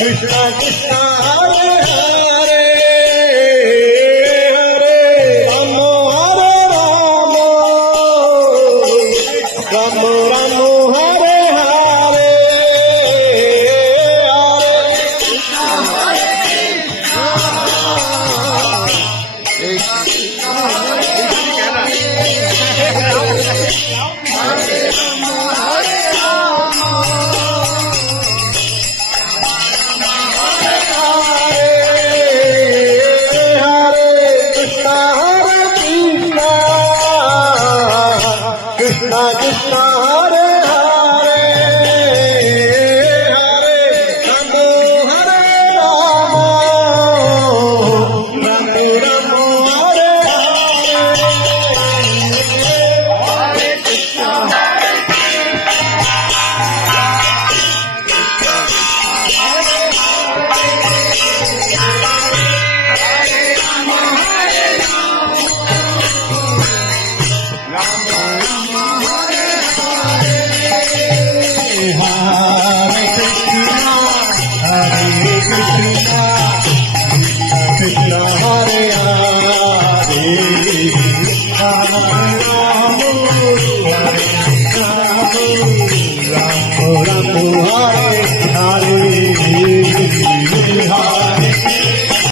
Krishna Krishna Hare Hare Hare Ramo Hare Ramo Ramo Ramo Hare Hare Krishna Krishna Hare Hare Hare Ramo Hare Ramo Ramo Ramo Hare Hare Krishna Hare Krishna, Hare Krishna, Krishna Hare Hare, Rama Rama, Hare Rama, Rama Rama, Hare Hare.